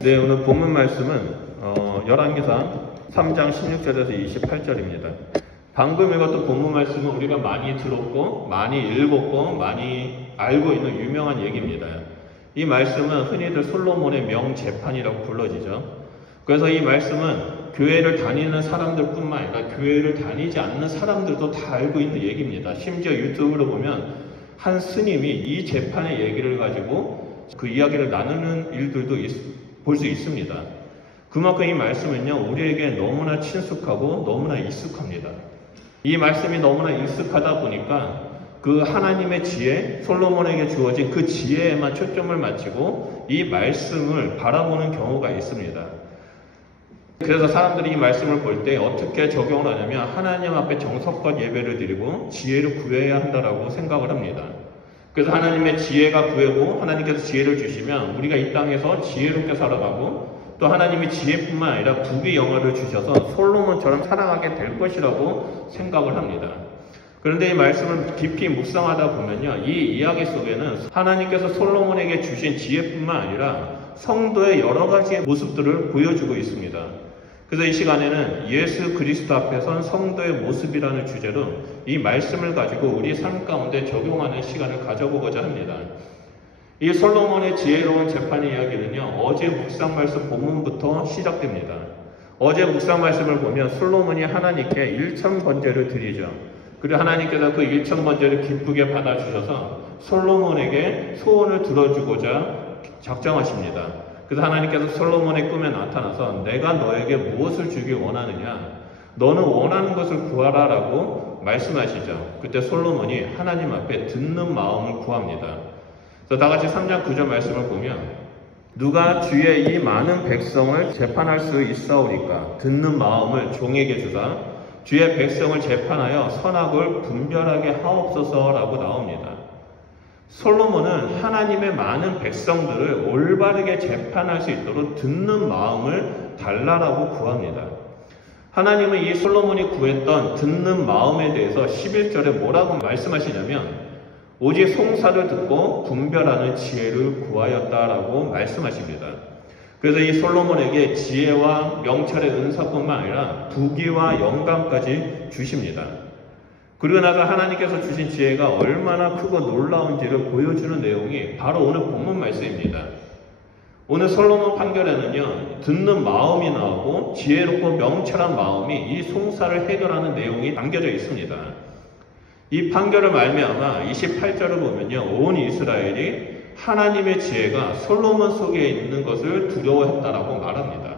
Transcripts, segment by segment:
네, 오늘 본문 말씀은 열왕기상 3장 16절에서 28절입니다. 방금 읽었던 본문 말씀은 우리가 많이 들었고 많이 읽었고 많이 알고 있는 유명한 얘기입니다. 이 말씀은 흔히들 솔로몬의 명재판이라고 불러지죠. 그래서 이 말씀은 교회를 다니는 사람들뿐만 아니라 교회를 다니지 않는 사람들도 다 알고 있는 얘기입니다. 심지어 유튜브로 보면 한 스님이 이 재판의 얘기를 가지고 그 이야기를 나누는 일들도 볼 수 있습니다. 그만큼 이 말씀은요, 우리에게 너무나 친숙하고 너무나 익숙합니다. 이 말씀이 너무나 익숙하다 보니까 그 하나님의 지혜, 솔로몬에게 주어진 그 지혜에만 초점을 맞추고 이 말씀을 바라보는 경우가 있습니다. 그래서 사람들이 이 말씀을 볼 때 어떻게 적용을 하냐면 하나님 앞에 정석껏 예배를 드리고 지혜를 구해야 한다라고 생각을 합니다. 그래서 하나님의 지혜가 구해고 하나님께서 지혜를 주시면 우리가 이 땅에서 지혜롭게 살아가고 또 하나님이 지혜뿐만 아니라 부귀 영화를 주셔서 솔로몬처럼 살아가게 될 것이라고 생각을 합니다. 그런데 이 말씀을 깊이 묵상하다 보면요, 이 이야기 속에는 하나님께서 솔로몬에게 주신 지혜뿐만 아니라 성도의 여러 가지의 모습들을 보여주고 있습니다. 그래서 이 시간에는 예수 그리스도 앞에 선 성도의 모습이라는 주제로 이 말씀을 가지고 우리 삶 가운데 적용하는 시간을 가져보고자 합니다. 이 솔로몬의 지혜로운 재판 이야기는요, 어제 묵상 말씀 본문부터 시작됩니다. 어제 묵상 말씀을 보면 솔로몬이 하나님께 1000번제를 드리죠. 그리고 하나님께서 그 1000번제를 기쁘게 받아주셔서 솔로몬에게 소원을 들어주고자 작정하십니다. 그래서 하나님께서 솔로몬의 꿈에 나타나서 내가 너에게 무엇을 주길 원하느냐, 너는 원하는 것을 구하라 라고 말씀하시죠. 그때 솔로몬이 하나님 앞에 듣는 마음을 구합니다. 그래서 다같이 3장 9절 말씀을 보면 누가 주의 이 많은 백성을 재판할 수 있사오리까 듣는 마음을 종에게 주사 주의 백성을 재판하여 선악을 분별하게 하옵소서라고 나옵니다. 솔로몬은 하나님의 많은 백성들을 올바르게 재판할 수 있도록 듣는 마음을 달라라고 구합니다. 하나님은 이 솔로몬이 구했던 듣는 마음에 대해서 11절에 뭐라고 말씀하시냐면 오직 송사를 듣고 분별하는 지혜를 구하였다라고 말씀하십니다. 그래서 이 솔로몬에게 지혜와 명철의 은사뿐만 아니라 부귀와 영광까지 주십니다. 그리고 나서 하나님께서 주신 지혜가 얼마나 크고 놀라운지를 보여주는 내용이 바로 오늘 본문 말씀입니다. 오늘 솔로몬 판결에는요, 듣는 마음이 나오고 지혜롭고 명철한 마음이 이 송사를 해결하는 내용이 담겨져 있습니다. 이 판결을 말미암아 28절을 보면요, 온 이스라엘이 하나님의 지혜가 솔로몬 속에 있는 것을 두려워했다라고 말합니다.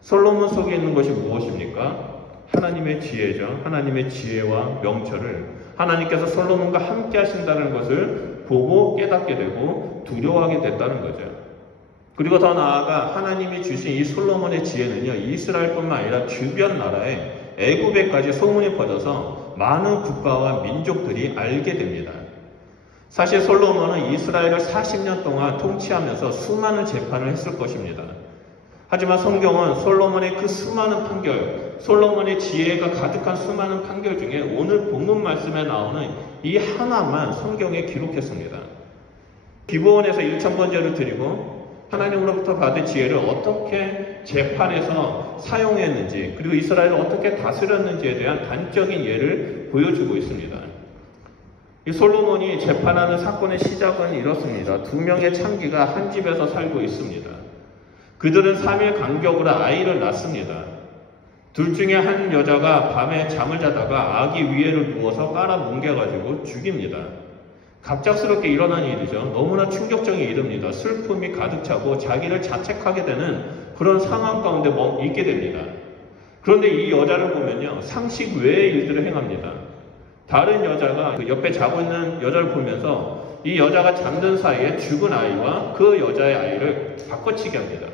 솔로몬 속에 있는 것이 무엇입니까? 하나님의 지혜죠. 하나님의 지혜와 명철을 하나님께서 솔로몬과 함께 하신다는 것을 보고 깨닫게 되고 두려워하게 됐다는 거죠. 그리고 더 나아가 하나님이 주신 이 솔로몬의 지혜는요, 이스라엘뿐만 아니라 주변 나라에 애굽에까지 소문이 퍼져서 많은 국가와 민족들이 알게 됩니다. 사실 솔로몬은 이스라엘을 40년 동안 통치하면서 수많은 재판을 했을 것입니다. 하지만 성경은 솔로몬의 그 수많은 판결, 솔로몬의 지혜가 가득한 수많은 판결 중에 오늘 본문 말씀에 나오는 이 하나만 성경에 기록했습니다. 기브온에서 1000번제를 드리고 하나님으로부터 받은 지혜를 어떻게 재판에서 사용했는지, 그리고 이스라엘을 어떻게 다스렸는지에 대한 단적인 예를 보여주고 있습니다. 이 솔로몬이 재판하는 사건의 시작은 이렇습니다. 2명의 창기가 한 집에서 살고 있습니다. 그들은 3일 간격으로 아이를 낳습니다. 둘 중에 한 여자가 밤에 잠을 자다가 아기 위에를 누워서 깔아 뭉개가지고 죽입니다. 갑작스럽게 일어난 일이죠. 너무나 충격적인 일입니다. 슬픔이 가득 차고 자기를 자책하게 되는 그런 상황 가운데 있게 됩니다. 그런데 이 여자를 보면요, 상식 외의 일들을 행합니다. 다른 여자가 그 옆에 자고 있는 여자를 보면서 이 여자가 잠든 사이에 죽은 아이와 그 여자의 아이를 바꿔치기 합니다.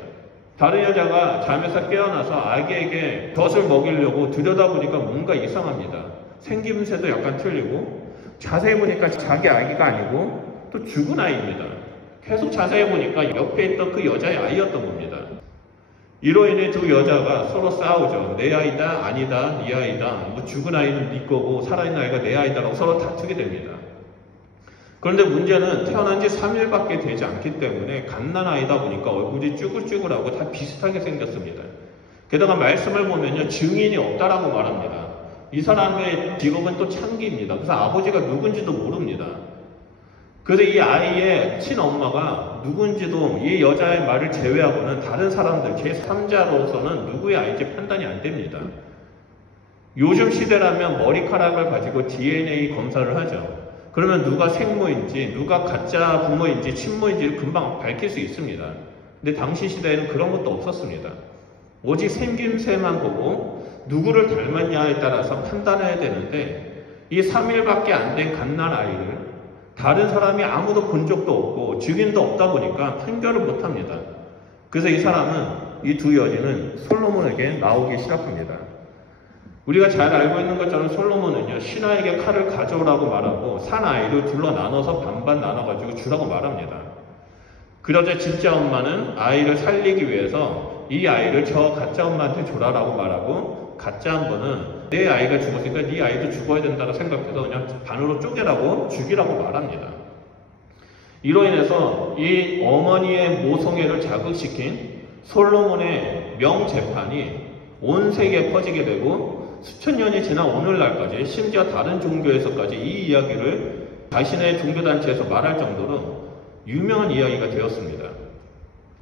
다른 여자가 잠에서 깨어나서 아기에게 젖을 먹이려고 들여다보니까 뭔가 이상합니다. 생김새도 약간 틀리고 자세히 보니까 자기 아기가 아니고 또 죽은 아이입니다. 계속 자세히 보니까 옆에 있던 그 여자의 아이였던 겁니다. 이로 인해 두 여자가 서로 싸우죠. 내 아이다, 아니다, 네 아이다, 뭐 죽은 아이는 네 거고 살아있는 아이가 내 아이다라고 서로 다투게 됩니다. 그런데 문제는 태어난 지 3일밖에 되지 않기 때문에 갓난아이다 보니까 얼굴이 쭈글쭈글하고 다 비슷하게 생겼습니다. 게다가 말씀을 보면요, 증인이 없다라고 말합니다. 이 사람의 직업은 또 창기입니다. 그래서 아버지가 누군지도 모릅니다. 그래서 이 아이의 친엄마가 누군지도 이 여자의 말을 제외하고는 다른 사람들, 제3자로서는 누구의 아이인지 판단이 안 됩니다. 요즘 시대라면 머리카락을 가지고 DNA 검사를 하죠. 그러면 누가 생모인지, 누가 가짜 부모인지, 친모인지를 금방 밝힐 수 있습니다. 근데 당시 시대에는 그런 것도 없었습니다. 오직 생김새만 보고 누구를 닮았냐에 따라서 판단해야 되는데, 이 3일밖에 안 된 갓난아이를 다른 사람이 아무도 본 적도 없고 증인도 없다 보니까 판결을 못합니다. 그래서 이 사람은, 이 두 여인은 솔로몬에게 나오기 시작합니다. 우리가 잘 알고 있는 것처럼 솔로몬은요, 신하에게 칼을 가져오라고 말하고 산 아이를 둘러 나눠서 반반 나눠가지고 주라고 말합니다. 그러자 진짜 엄마는 아이를 살리기 위해서 이 아이를 저 가짜 엄마한테 줘라라고 말하고, 가짜 엄마는 내 아이가 죽었으니까 네 아이도 죽어야 된다고 생각해서 그냥 반으로 쪼개라고, 죽이라고 말합니다. 이로 인해서 이 어머니의 모성애를 자극시킨 솔로몬의 명재판이 온 세계에 퍼지게 되고, 수천 년이 지난 오늘날까지, 심지어 다른 종교에서까지 이 이야기를 자신의 종교단체에서 말할 정도로 유명한 이야기가 되었습니다.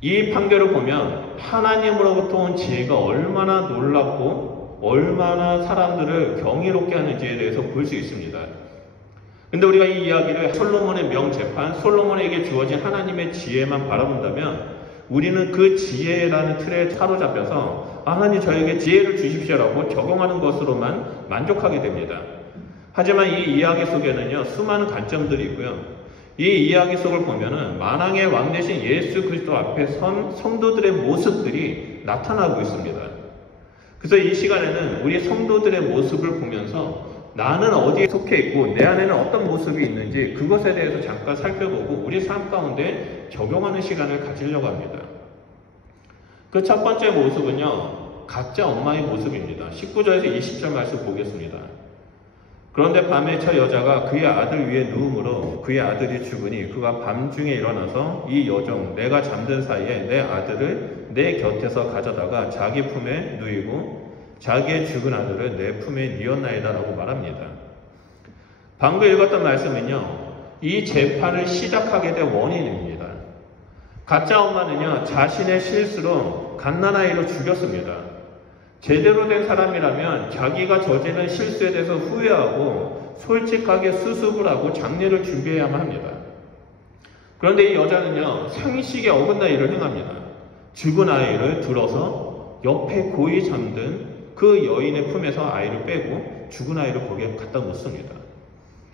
이 판결을 보면 하나님으로부터 온 지혜가 얼마나 놀랍고 얼마나 사람들을 경이롭게 하는지에 대해서 볼 수 있습니다. 근데 우리가 이 이야기를 솔로몬의 명재판, 솔로몬에게 주어진 하나님의 지혜만 바라본다면 우리는 그 지혜라는 틀에 사로잡혀서 하나님 저에게 지혜를 주십시오라고 적용하는 것으로만 만족하게 됩니다. 하지만 이 이야기 속에는요, 수많은 관점들이 있고요. 이 이야기 속을 보면은 만왕의 왕 대신 예수 그리스도 앞에 선 성도들의 모습들이 나타나고 있습니다. 그래서 이 시간에는 우리 성도들의 모습을 보면서 나는 어디에 속해 있고 내 안에는 어떤 모습이 있는지 그것에 대해서 잠깐 살펴보고 우리 삶 가운데 적용하는 시간을 가지려고 합니다. 그 첫 번째 모습은요, 가짜 엄마의 모습입니다. 19절에서 20절 말씀 보겠습니다. 그런데 밤에 저 여자가 그의 아들 위에 누움으로 그의 아들이 죽으니 그가 밤중에 일어나서 이 여종 내가 잠든 사이에 내 아들을 내 곁에서 가져다가 자기 품에 누이고 자기의 죽은 아들을 내 품에 뉘었나이다 라고 말합니다. 방금 읽었던 말씀은요, 이 재판을 시작하게 된 원인입니다. 가짜 엄마는요, 자신의 실수로 갓난아이를 죽였습니다. 제대로 된 사람이라면 자기가 저지른 실수에 대해서 후회하고 솔직하게 수습을 하고 장례를 준비해야만 합니다. 그런데 이 여자는요, 상식에 어긋난 일을 행합니다. 죽은 아이를 들어서 옆에 고이 잠든 그 여인의 품에서 아이를 빼고 죽은 아이를 거기에 갖다 놓습니다.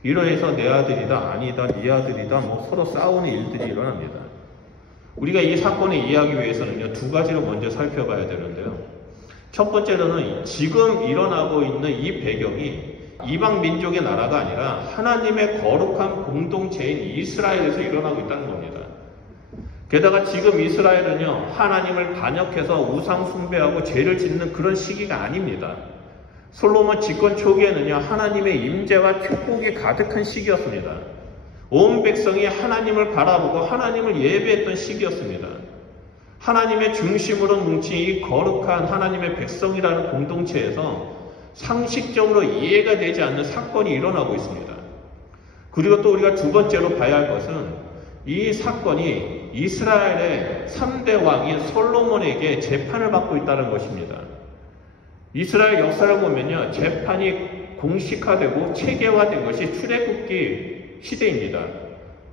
이로 해서 내 아들이다, 아니다, 네 아들이다, 서로 싸우는 일들이 일어납니다. 우리가 이 사건을 이해하기 위해서는요, 두 가지를 먼저 살펴봐야 되는데요. 첫 번째로는 지금 일어나고 있는 이 배경이 이방 민족의 나라가 아니라 하나님의 거룩한 공동체인 이스라엘에서 일어나고 있다는 겁니다. 게다가 지금 이스라엘은요, 하나님을 반역해서 우상 숭배하고 죄를 짓는 그런 시기가 아닙니다. 솔로몬 집권 초기에는요, 하나님의 임재와 축복이 가득한 시기였습니다. 온 백성이 하나님을 바라보고 하나님을 예배했던 시기였습니다. 하나님의 중심으로 뭉친 이 거룩한 하나님의 백성이라는 공동체에서 상식적으로 이해가 되지 않는 사건이 일어나고 있습니다. 그리고 또 우리가 두 번째로 봐야 할 것은 이 사건이 이스라엘의 3대 왕인 솔로몬에게 재판을 받고 있다는 것입니다. 이스라엘 역사를 보면요, 재판이 공식화되고 체계화된 것이 출애굽기 시대입니다.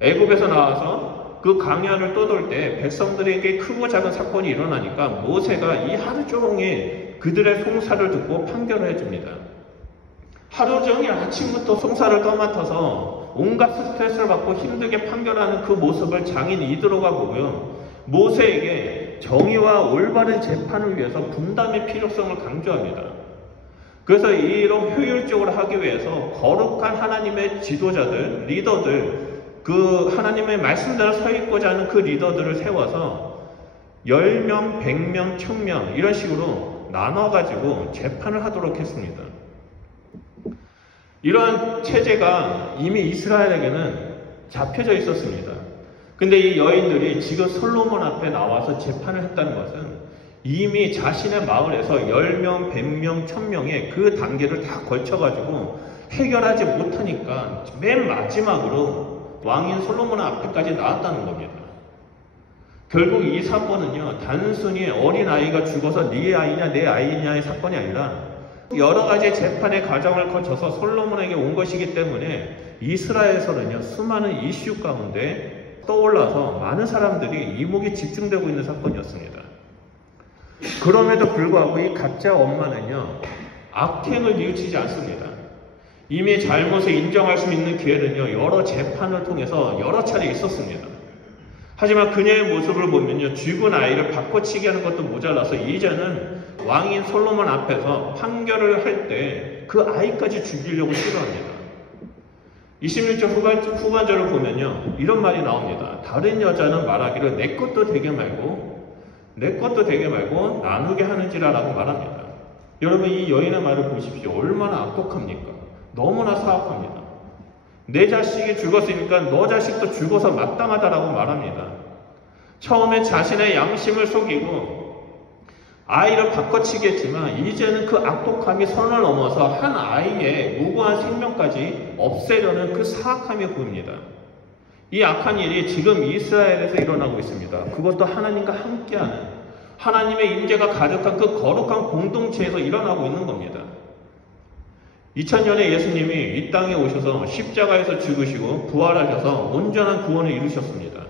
애굽에서 나와서 그 강야를 떠돌 때 백성들에게 크고 작은 사건이 일어나니까 모세가 이 하루 종일 그들의 송사를 듣고 판결을 해줍니다. 하루 종일 아침부터 송사를 떠맡아서 온갖 스트레스를 받고 힘들게 판결하는 그 모습을 장인 이드로가 보고요, 모세에게 정의와 올바른 재판을 위해서 분담의 필요성을 강조합니다. 그래서 이런 효율적으로 하기 위해서 거룩한 하나님의 지도자들, 리더들, 그 하나님의 말씀대로 서 있고자 하는 그 리더들을 세워서 10명, 100명, 1000명 이런 식으로 나눠가지고 재판을 하도록 했습니다. 이러한 체제가 이미 이스라엘에게는 잡혀져 있었습니다. 근데 이 여인들이 지금 솔로몬 앞에 나와서 재판을 했다는 것은 이미 자신의 마을에서 10명, 100명, 1000명의 그 단계를 다 걸쳐가지고 해결하지 못하니까 맨 마지막으로 왕인 솔로몬 앞에까지 나왔다는 겁니다. 결국 이 사건은요, 단순히 어린아이가 죽어서 네 아이냐 내 아이냐의 사건이 아니라 여러 가지 재판의 과정을 거쳐서 솔로몬에게 온 것이기 때문에 이스라엘에서는요, 수많은 이슈 가운데 떠올라서 많은 사람들이 이목이 집중되고 있는 사건이었습니다. 그럼에도 불구하고 이 가짜 엄마는요, 악행을 뉘우치지 않습니다. 이미 잘못을 인정할 수 있는 기회는요, 여러 재판을 통해서 여러 차례 있었습니다. 하지만 그녀의 모습을 보면요, 죽은 아이를 바꿔치기 하는 것도 모자라서 이제는 왕인 솔로몬 앞에서 판결을 할 때 그 아이까지 죽이려고 시도합니다. 26절 후반절을 보면요, 이런 말이 나옵니다. 다른 여자는 말하기를 내 것도 되게 말고 나누게 하는지라 라고 말합니다. 여러분, 이 여인의 말을 보십시오. 얼마나 악독합니까? 너무나 사악합니다. 내 자식이 죽었으니까 너 자식도 죽어서 마땅하다라고 말합니다. 처음에 자신의 양심을 속이고 아이를 바꿔치기 했지만 이제는 그 악독함이 선을 넘어서 한 아이의 무고한 생명까지 없애려는 그 사악함이 보입니다. 이 악한 일이 지금 이스라엘에서 일어나고 있습니다. 그것도 하나님과 함께하는, 하나님의 임재가 가득한 그 거룩한 공동체에서 일어나고 있는 겁니다. 2000년에 예수님이 이 땅에 오셔서 십자가에서 죽으시고 부활하셔서 온전한 구원을 이루셨습니다.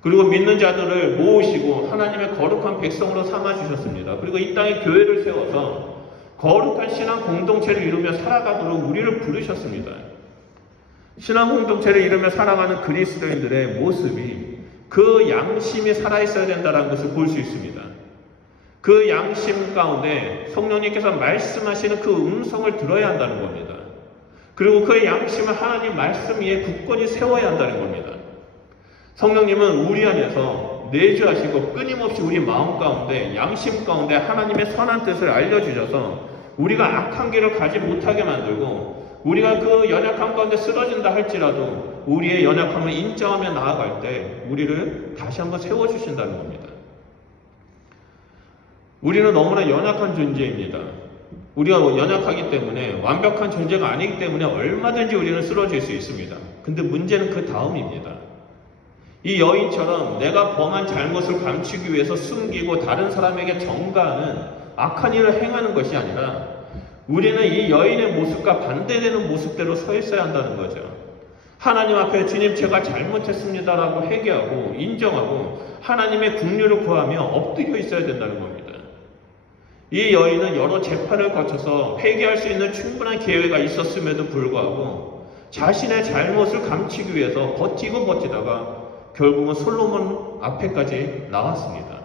그리고 믿는 자들을 모으시고 하나님의 거룩한 백성으로 삼아주셨습니다. 그리고 이 땅에 교회를 세워서 거룩한 신앙 공동체를 이루며 살아가도록 우리를 부르셨습니다. 신앙 공동체를 이루며 살아가는 그리스도인들의 모습이 그 양심이 살아있어야 된다는 것을 볼 수 있습니다. 그 양심 가운데 성령님께서 말씀하시는 그 음성을 들어야 한다는 겁니다. 그리고 그 양심을 하나님 말씀 위에 굳건히 세워야 한다는 겁니다. 성령님은 우리 안에서 내주하시고 끊임없이 우리 마음 가운데, 양심 가운데 하나님의 선한 뜻을 알려주셔서 우리가 악한 길을 가지 못하게 만들고, 우리가 그 연약함 가운데 쓰러진다 할지라도 우리의 연약함을 인정하며 나아갈 때 우리를 다시 한번 세워주신다는 겁니다. 우리는 너무나 연약한 존재입니다. 우리가 연약하기 때문에, 완벽한 존재가 아니기 때문에 얼마든지 우리는 쓰러질 수 있습니다. 근데 문제는 그 다음입니다. 이 여인처럼 내가 범한 잘못을 감추기 위해서 숨기고 다른 사람에게 전가하는 악한 일을 행하는 것이 아니라 우리는 이 여인의 모습과 반대되는 모습대로 서 있어야 한다는 거죠. 하나님 앞에 주님 제가 잘못했습니다라고 회개하고 인정하고 하나님의 긍휼을 구하며 엎드려 있어야 된다는 겁니다. 이 여인은 여러 재판을 거쳐서 회개할 수 있는 충분한 기회가 있었음에도 불구하고 자신의 잘못을 감추기 위해서 버티다가 결국은 솔로몬 앞에까지 나왔습니다.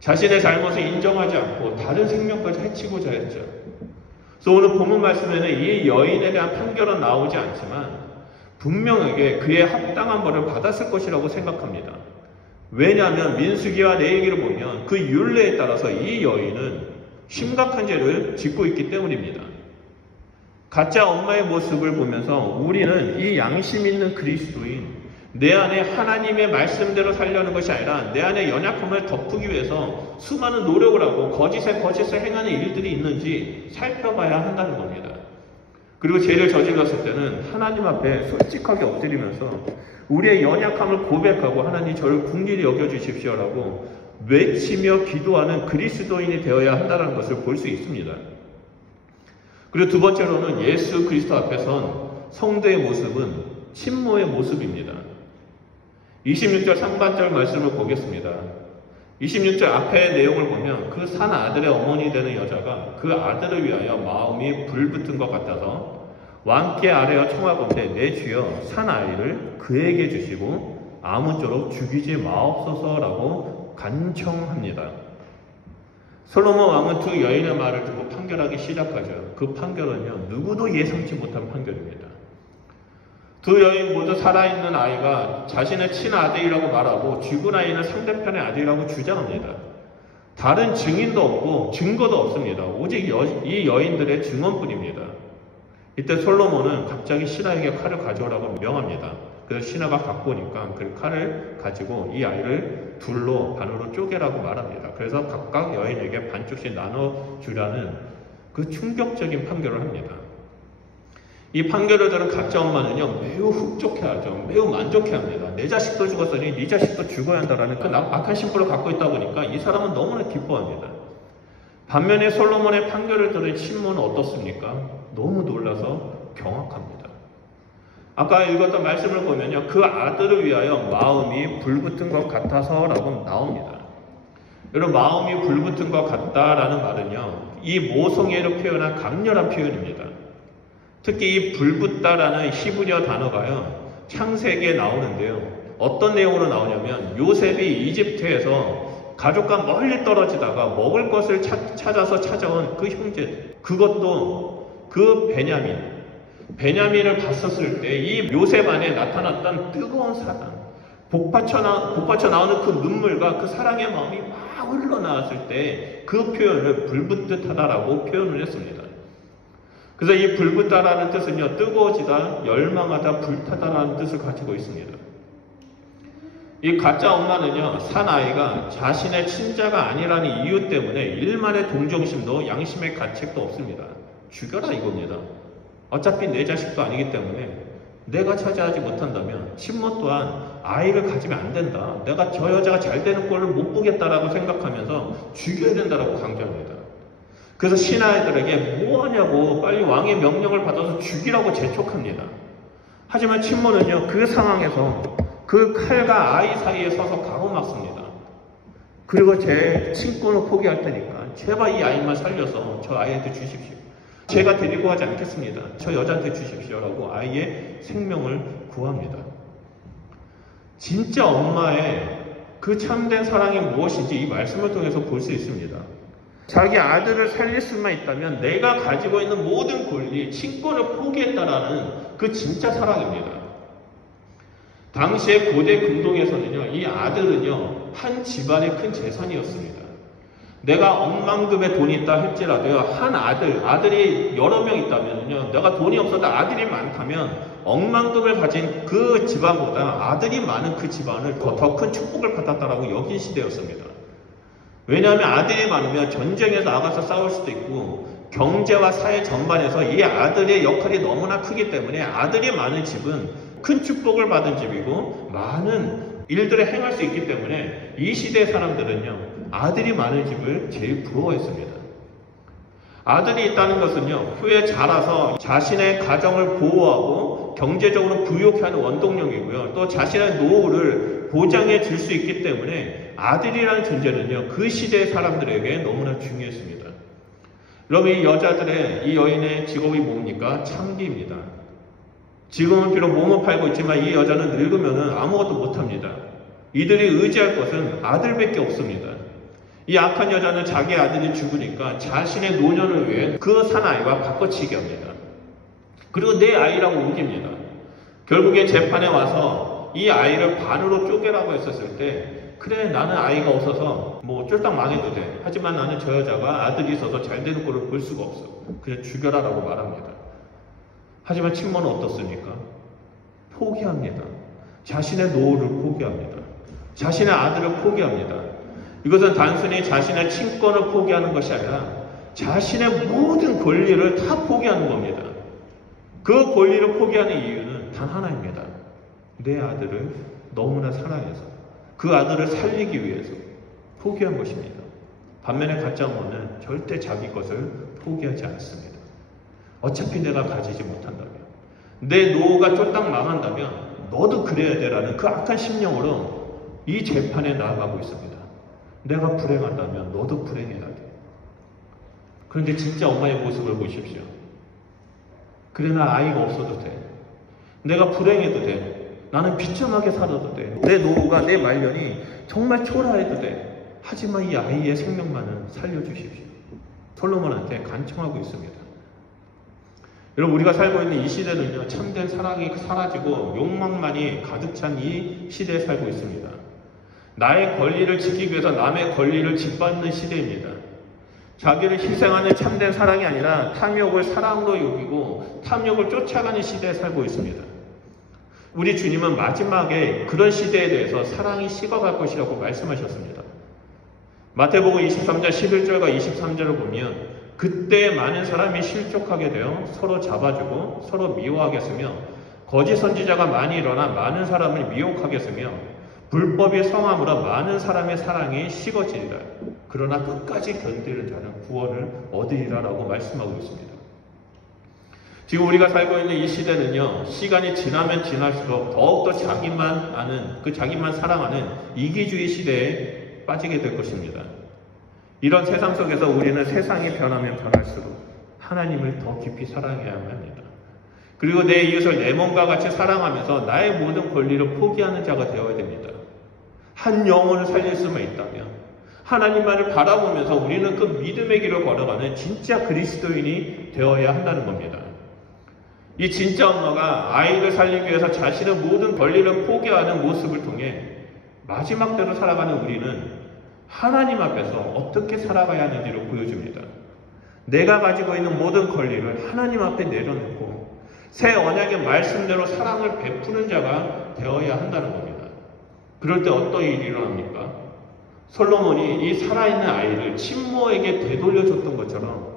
자신의 잘못을 인정하지 않고 다른 생명까지 해치고자 했죠. 그래서 오늘 본문 말씀에는 이 여인에 대한 판결은 나오지 않지만 분명하게 그의 합당한 벌을 받았을 것이라고 생각합니다. 왜냐하면 민수기와 레위기를 보면 그 율례에 따라서 이 여인은 심각한 죄를 짓고 있기 때문입니다. 가짜 엄마의 모습을 보면서 우리는 이 양심 있는 그리스도인, 내 안에 하나님의 말씀대로 살려는 것이 아니라 내 안에 연약함을 덮기 위해서 수많은 노력을 하고 거짓에 행하는 일들이 있는지 살펴봐야 한다는 겁니다. 그리고 죄를 저질렀을 때는 하나님 앞에 솔직하게 엎드리면서 우리의 연약함을 고백하고 하나님 저를 긍휼히 여겨주십시오라고 외치며 기도하는 그리스도인이 되어야 한다는 것을 볼 수 있습니다. 그리고 두 번째로는 예수 그리스도 앞에 선 성도의 모습은 친모의 모습입니다. 26절 상반절 말씀을 보겠습니다. 26절 앞의 내용을 보면 그 산 아들의 어머니 되는 여자가 그 아들을 위하여 마음이 불붙은 것 같아서 왕께 아뢰어 청하건대 내 주여 산 아이를 그에게 주시고 아무쪼록 죽이지 마옵소서라고 간청합니다. 솔로몬 왕은 두 여인의 말을 듣고 판결하기 시작하죠. 그 판결은요, 누구도 예상치 못한 판결입니다. 두 여인 모두 살아있는 아이가 자신의 친아들이라고 말하고 죽은 아이는 상대편의 아들이라고 주장합니다. 다른 증인도 없고 증거도 없습니다. 오직 이 여인들의 증언뿐입니다. 이때 솔로몬은 갑자기 신하에게 칼을 가져오라고 명합니다. 그래서 신하가 갖고 오니까 그 칼을 가지고 이 아이를 둘로 반으로 쪼개라고 말합니다. 그래서 각각 여인에게 반쪽씩 나눠주라는 그 충격적인 판결을 합니다. 이 판결을 들은 가짜 엄마는요, 매우 흡족해하죠. 매우 만족해합니다. 내 자식도 죽었으니 네 자식도 죽어야 한다라는 그 악한 심보를 갖고 있다 보니까 이 사람은 너무나 기뻐합니다. 반면에 솔로몬의 판결을 들은 신부는 어떻습니까? 너무 놀라서 경악합니다. 아까 읽었던 말씀을 보면요, 그 아들을 위하여 마음이 불붙은 것 같아서 라고 나옵니다. 여러분, 마음이 불붙은 것 같다라는 말은요, 이 모성애로 표현한 강렬한 표현입니다. 특히 이 불붙다라는 히브리어 단어가요, 창세기에 나오는데요. 어떤 내용으로 나오냐면 요셉이 이집트에서 가족과 멀리 떨어지다가 먹을 것을 찾아서 찾아온 그 형제, 그것도 그 베냐민을 봤었을 때 이 요셉 안에 나타났던 뜨거운 사랑, 복받쳐 나오는 그 눈물과 그 사랑의 마음이 막 흘러나왔을 때 그 표현을 불붙듯 하다라고 표현을 했습니다. 그래서 이 불붙다라는 뜻은요, 뜨거워지다, 열망하다, 불타다라는 뜻을 가지고 있습니다. 이 가짜 엄마는요, 사나이가 자신의 친자가 아니라는 이유 때문에 일만의 동정심도 양심의 가책도 없습니다. 죽여라 이겁니다. 어차피 내 자식도 아니기 때문에 내가 차지하지 못한다면 친모 또한 아이를 가지면 안 된다. 내가 저 여자가 잘 되는 꼴을 못 보겠다라고 생각하면서 죽여야 된다라고 강조합니다. 그래서 신하들에게 뭐하냐고 빨리 왕의 명령을 받아서 죽이라고 재촉합니다. 하지만 친모는요, 그 상황에서 그 칼과 아이 사이에 서서 가로막습니다. 그리고 제 친권을 포기할 테니까 제발 이 아이만 살려서 저 아이한테 주십시오. 제가 데리고 가지 않겠습니다. 저 여자한테 주십시오라고 아이의 생명을 구합니다. 진짜 엄마의 그 참된 사랑이 무엇인지 이 말씀을 통해서 볼 수 있습니다. 자기 아들을 살릴 수만 있다면 내가 가지고 있는 모든 권리, 친권을 포기했다라는 그 진짜 사랑입니다. 당시에 고대 금동에서는요, 이 아들은요, 한 집안의 큰 재산이었습니다. 내가 억만금의 돈이 있다 할지라도요, 한 아들이 여러 명 있다면요, 내가 돈이 없어도 아들이 많다면 억만금을 가진 그 집안보다 아들이 많은 그 집안을 더 큰 축복을 받았다라고 여긴 시대였습니다. 왜냐하면 아들이 많으면 전쟁에 나가서 싸울 수도 있고 경제와 사회 전반에서 이 아들의 역할이 너무나 크기 때문에 아들이 많은 집은 큰 축복을 받은 집이고 많은 일들을 행할 수 있기 때문에 이 시대의 사람들은요, 아들이 많은 집을 제일 부러워했습니다. 아들이 있다는 것은요, 후에 자라서 자신의 가정을 보호하고 경제적으로 부유하게 하는 원동력이고요, 또 자신의 노후를 보장해 줄 수 있기 때문에 아들이라는 존재는요, 그 시대의 사람들에게 너무나 중요했습니다. 여러분, 이 여자들의, 이 여인의 직업이 뭡니까? 창기입니다. 지금은 비록 몸을 팔고 있지만 이 여자는 늙으면 아무것도 못합니다. 이들이 의지할 것은 아들밖에 없습니다. 이 악한 여자는 자기 아들이 죽으니까 자신의 노년을 위해 그 사나이와 바꿔치기 합니다. 그리고 내 아이라고 우깁니다. 결국에 재판에 와서 이 아이를 반으로 쪼개라고 했었을 때, 그래, 나는 아이가 없어서 뭐 쫄딱 망해도 돼. 하지만 나는 저 여자가 아들이 있어서 잘 되는 꼴을 볼 수가 없어. 그냥 죽여라라고 말합니다. 하지만 친모는 어떻습니까? 포기합니다. 자신의 노후를 포기합니다. 자신의 아들을 포기합니다. 이것은 단순히 자신의 친권을 포기하는 것이 아니라 자신의 모든 권리를 다 포기하는 겁니다. 그 권리를 포기하는 이유는 단 하나입니다. 내 아들을 너무나 사랑해서 그 아들을 살리기 위해서 포기한 것입니다. 반면에 가짜 엄마는 절대 자기 것을 포기하지 않습니다. 어차피 내가 가지지 못한다면, 내 노후가 쫄딱 망한다면 너도 그래야 되라는 그 악한 심령으로 이 재판에 나아가고 있습니다. 내가 불행한다면 너도 불행해야 돼. 그런데 진짜 엄마의 모습을 보십시오. 그래, 나 아이가 없어도 돼. 내가 불행해도 돼. 나는 비참하게 살아도 돼. 내 노후가, 내 말년이 정말 초라해도 돼. 하지만 이 아이의 생명만은 살려주십시오. 솔로몬한테 간청하고 있습니다. 여러분, 우리가 살고 있는 이 시대는요, 참된 사랑이 사라지고 욕망만이 가득 찬 이 시대에 살고 있습니다. 나의 권리를 지키기 위해서 남의 권리를 짓밟는 시대입니다. 자기를 희생하는 참된 사랑이 아니라 탐욕을 사랑으로 여기고 탐욕을 쫓아가는 시대에 살고 있습니다. 우리 주님은 마지막에 그런 시대에 대해서 사랑이 식어갈 것이라고 말씀하셨습니다. 마태복음 23장 11절과 23절을 보면 그때 많은 사람이 실족하게 되어 서로 잡아주고 서로 미워하겠으며 거짓 선지자가 많이 일어나 많은 사람을 미혹하겠으며 불법이 성함으로 많은 사람의 사랑이 식어지리라. 그러나 끝까지 견디는 자는 구원을 얻으리라 라고 말씀하고 있습니다. 지금 우리가 살고 있는 이 시대는요, 시간이 지나면 지날수록 더욱더 자기만 아는, 자기만 사랑하는 이기주의 시대에 빠지게 될 것입니다. 이런 세상 속에서 우리는 세상이 변하면 변할수록 하나님을 더 깊이 사랑해야만 합니다. 그리고 내 이웃을 내 몸과 같이 사랑하면서 나의 모든 권리를 포기하는 자가 되어야 됩니다. 한 영혼을 살릴 수만 있다면 하나님만을 바라보면서 우리는 그 믿음의 길을 걸어가는 진짜 그리스도인이 되어야 한다는 겁니다. 이 진짜 엄마가 아이를 살리기 위해서 자신의 모든 권리를 포기하는 모습을 통해 마지막 때로 살아가는 우리는 하나님 앞에서 어떻게 살아가야 하는지를 보여줍니다. 내가 가지고 있는 모든 권리를 하나님 앞에 내려놓고 새 언약의 말씀대로 사랑을 베푸는 자가 되어야 한다는 겁니다. 그럴 때 어떤 일이 일어납니까? 솔로몬이 이 살아있는 아이를 친모에게 되돌려줬던 것처럼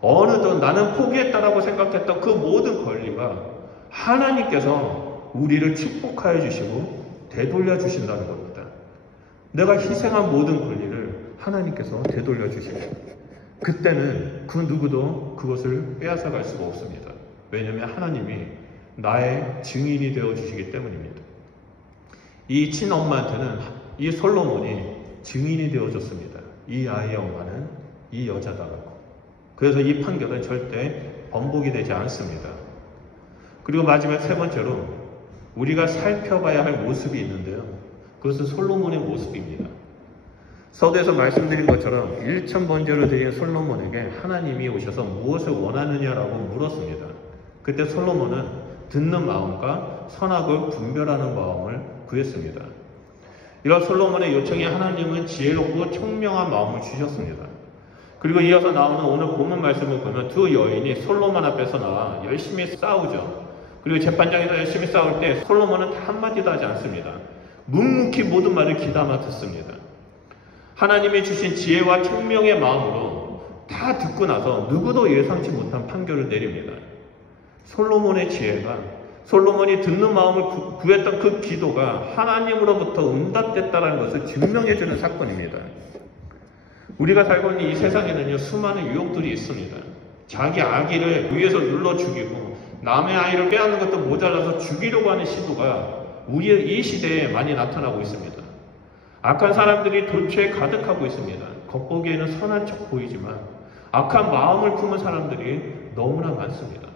어느덧 나는 포기했다라고 생각했던 그 모든 권리가 하나님께서 우리를 축복하여 주시고 되돌려 주신다는 겁니다. 내가 희생한 모든 권리를 하나님께서 되돌려 주시고 그때는 그 누구도 그것을 빼앗아갈 수가 없습니다. 왜냐하면 하나님이 나의 증인이 되어 주시기 때문입니다. 이 친엄마한테는 이 솔로몬이 증인이 되어줬습니다. 이 아이의 엄마는 이 여자다라고. 그래서 이 판결은 절대 번복이 되지 않습니다. 그리고 마지막 세 번째로 우리가 살펴봐야 할 모습이 있는데요. 그것은 솔로몬의 모습입니다. 서두에서 말씀드린 것처럼 1000번제로 드린 솔로몬에게 하나님이 오셔서 무엇을 원하느냐라고 물었습니다. 그때 솔로몬은 듣는 마음과 선악을 분별하는 마음을 구했습니다. 이런 솔로몬의 요청에 하나님은 지혜롭고 총명한 마음을 주셨습니다. 그리고 이어서 나오는 오늘 본문 말씀을 보면 두 여인이 솔로몬 앞에서 나와 열심히 싸우죠. 그리고 재판장에서 열심히 싸울 때 솔로몬은 다 한마디도 하지 않습니다. 묵묵히 모든 말을 귀담아 듣습니다. 하나님이 주신 지혜와 총명의 마음으로 다 듣고 나서 누구도 예상치 못한 판결을 내립니다. 솔로몬의 지혜가 솔로몬이 듣는 마음을 구했던 그 기도가 하나님으로부터 응답됐다는 것을 증명해주는 사건입니다. 우리가 살고 있는 이 세상에는요, 수많은 유혹들이 있습니다. 자기 아기를 위에서 눌러 죽이고 남의 아이를 빼앗는 것도 모자라서 죽이려고 하는 시도가 우리의 이 시대에 많이 나타나고 있습니다. 악한 사람들이 도처에 가득하고 있습니다. 겉보기에는 선한 척 보이지만 악한 마음을 품은 사람들이 너무나 많습니다.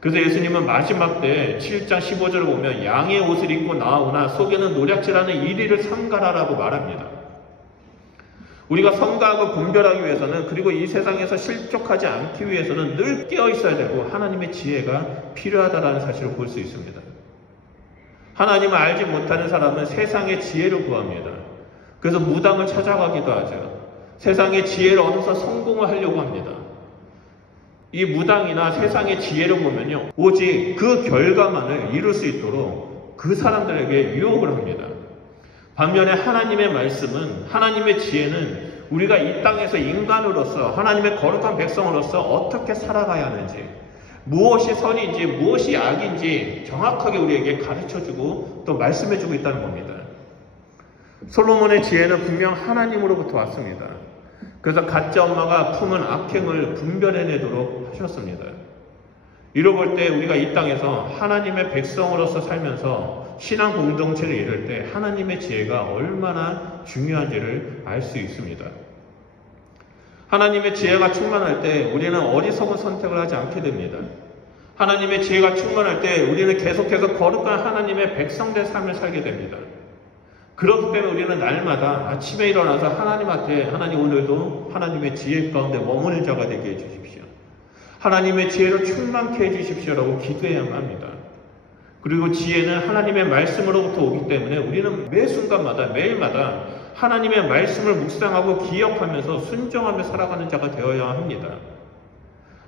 그래서 예수님은 마지막 때 7장 15절을 보면 양의 옷을 입고 나오나 속에는 노략질하는 이리를 삼가라라고 말합니다. 우리가 선과악을 분별하기 위해서는, 그리고 이 세상에서 실족하지 않기 위해서는 늘 깨어 있어야 되고 하나님의 지혜가 필요하다는 사실을 볼 수 있습니다. 하나님을 알지 못하는 사람은 세상의 지혜를 구합니다. 그래서 무당을 찾아가기도 하죠. 세상의 지혜를 얻어서 성공을 하려고 합니다. 이 무당이나 세상의 지혜를 보면요, 오직 그 결과만을 이룰 수 있도록 그 사람들에게 유혹을 합니다. 반면에 하나님의 말씀은, 하나님의 지혜는 우리가 이 땅에서 인간으로서, 하나님의 거룩한 백성으로서 어떻게 살아가야 하는지, 무엇이 선인지 무엇이 악인지 정확하게 우리에게 가르쳐주고 또 말씀해주고 있다는 겁니다. 솔로몬의 지혜는 분명 하나님으로부터 왔습니다. 그래서 가짜 엄마가 품은 악행을 분별해내도록 하셨습니다. 이로 볼 때 우리가 이 땅에서 하나님의 백성으로서 살면서 신앙 공동체를 이룰 때 하나님의 지혜가 얼마나 중요한지를 알 수 있습니다. 하나님의 지혜가 충만할 때 우리는 어리석은 선택을 하지 않게 됩니다. 하나님의 지혜가 충만할 때 우리는 계속해서 거룩한 하나님의 백성된 삶을 살게 됩니다. 그렇기 때문에 우리는 날마다 아침에 일어나서 하나님한테, 하나님 오늘도 하나님의 지혜 가운데 머무는 자가 되게 해주십시오. 하나님의 지혜로 충만케 해주십시오라고 기도해야만 합니다. 그리고 지혜는 하나님의 말씀으로부터 오기 때문에 우리는 매 순간마다, 매일마다 하나님의 말씀을 묵상하고 기억하면서 순종하며 살아가는 자가 되어야 합니다.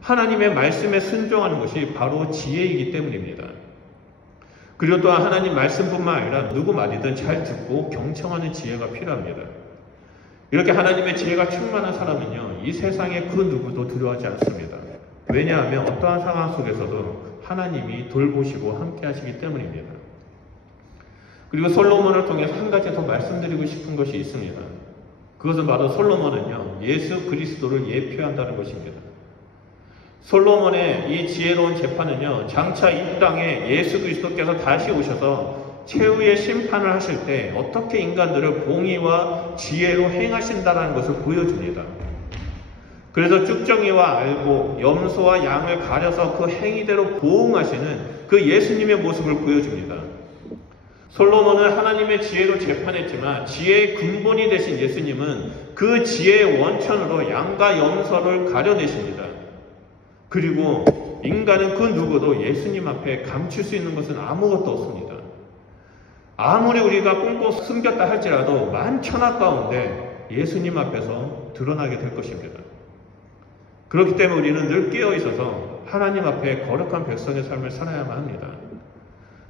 하나님의 말씀에 순종하는 것이 바로 지혜이기 때문입니다. 그리고 또한 하나님 말씀뿐만 아니라 누구 말이든 잘 듣고 경청하는 지혜가 필요합니다. 이렇게 하나님의 지혜가 충만한 사람은요, 이 세상에 그 누구도 두려워하지 않습니다. 왜냐하면 어떠한 상황 속에서도 하나님이 돌보시고 함께 하시기 때문입니다. 그리고 솔로몬을 통해서 한 가지 더 말씀드리고 싶은 것이 있습니다. 그것은 바로 솔로몬은요, 예수 그리스도를 예표한다는 것입니다. 솔로몬의 이 지혜로운 재판은요, 장차 이 땅에 예수 그리스도께서 다시 오셔서 최후의 심판을 하실 때 어떻게 인간들을 공의와 지혜로 행하신다는 것을 보여줍니다. 그래서 쭉정이와 알고 염소와 양을 가려서 그 행위대로 보응하시는 그 예수님의 모습을 보여줍니다. 솔로몬은 하나님의 지혜로 재판했지만 지혜의 근본이 되신 예수님은 그 지혜의 원천으로 양과 염소를 가려내십니다. 그리고 인간은 그 누구도 예수님 앞에 감출 수 있는 것은 아무것도 없습니다. 아무리 우리가 꽁꽁 숨겼다 할지라도 만천하 가운데 예수님 앞에서 드러나게 될 것입니다. 그렇기 때문에 우리는 늘 깨어 있어서 하나님 앞에 거룩한 백성의 삶을 살아야만 합니다.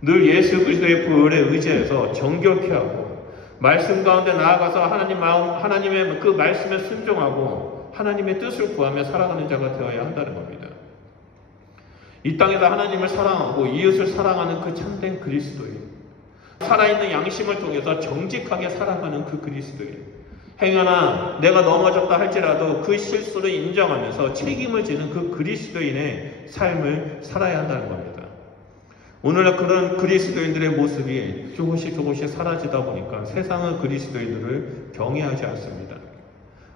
늘 예수 그리스도의 보혈에 의지해서 정결케 하고 말씀 가운데 나아가서 하나님의 그 말씀에 순종하고 하나님의 뜻을 구하며 살아가는 자가 되어야 한다는 겁니다. 이 땅에서 하나님을 사랑하고 이웃을 사랑하는 그 참된 그리스도인, 살아있는 양심을 통해서 정직하게 살아가는 그 그리스도인, 행여나 내가 넘어졌다 할지라도 그 실수를 인정하면서 책임을 지는 그 그리스도인의 삶을 살아야 한다는 겁니다. 오늘날 그런 그리스도인들의 모습이 조금씩 사라지다 보니까 세상은 그리스도인들을 경외하지 않습니다.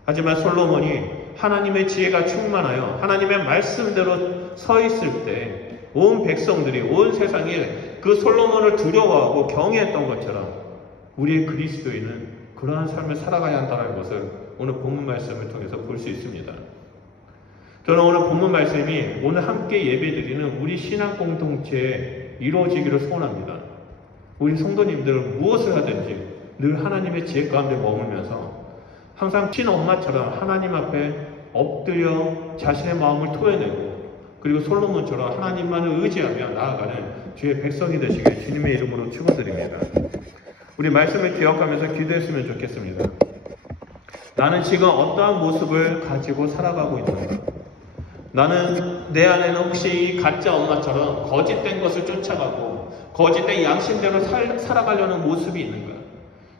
하지만 솔로몬이 하나님의 지혜가 충만하여 하나님의 말씀대로 서 있을 때 온 백성들이 온 세상에 그 솔로몬을 두려워하고 경외했던 것처럼 우리의 그리스도인은 그러한 삶을 살아가야 한다는 것을 오늘 본문 말씀을 통해서 볼 수 있습니다. 저는 오늘 본문 말씀이 오늘 함께 예배드리는 우리 신앙 공동체에 이루어지기를 소원합니다. 우리 성도님들은 무엇을 하든지 늘 하나님의 지혜 가운데 머물면서 항상 친엄마처럼 하나님 앞에 엎드려 자신의 마음을 토해내고 그리고 솔로몬처럼 하나님만을 의지하며 나아가는 주의 백성이 되시길 주님의 이름으로 축원드립니다. 우리 말씀을 기억하면서 기도했으면 좋겠습니다. 나는 지금 어떠한 모습을 가지고 살아가고 있는가? 나는 내 안에는 혹시 이 가짜 엄마처럼 거짓된 것을 쫓아가고 거짓된 양심대로 살아가려는 모습이 있는가?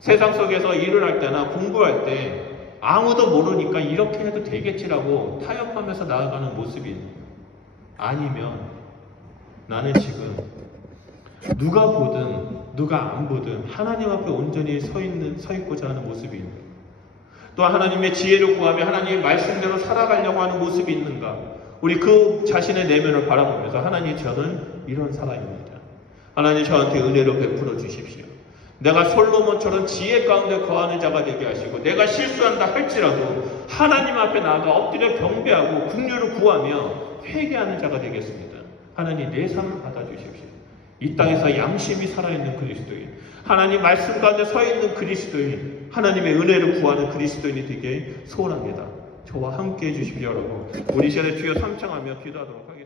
세상 속에서 일을 할 때나 공부할 때 아무도 모르니까 이렇게 해도 되겠지라고 타협하면서 나아가는 모습이 있는가? 아니면 나는 지금 누가 보든 누가 안 보든 하나님 앞에 온전히 서 있고자 하는 모습이 있는가? 또 하나님의 지혜를 구하며 하나님의 말씀대로 살아가려고 하는 모습이 있는가? 우리 그 자신의 내면을 바라보면서 하나님, 저는 이런 사람입니다. 하나님, 저한테 은혜를 베풀어 주십시오. 내가 솔로몬처럼 지혜 가운데 거하는 자가 되게 하시고 내가 실수한다 할지라도 하나님 앞에 나아가 엎드려 경배하고 긍휼을 구하며 회개하는 자가 되겠습니다. 하나님, 내 삶을 받아주십시오. 이 땅에서 양심이 살아있는 그리스도인, 하나님 말씀 가운데 서 있는 그리스도인, 하나님의 은혜를 구하는 그리스도인이 되게 소원합니다. 저와 함께 해주십시오. 여러분, 우리 시간에 주여 삼창하며 기도하도록 하겠습니다.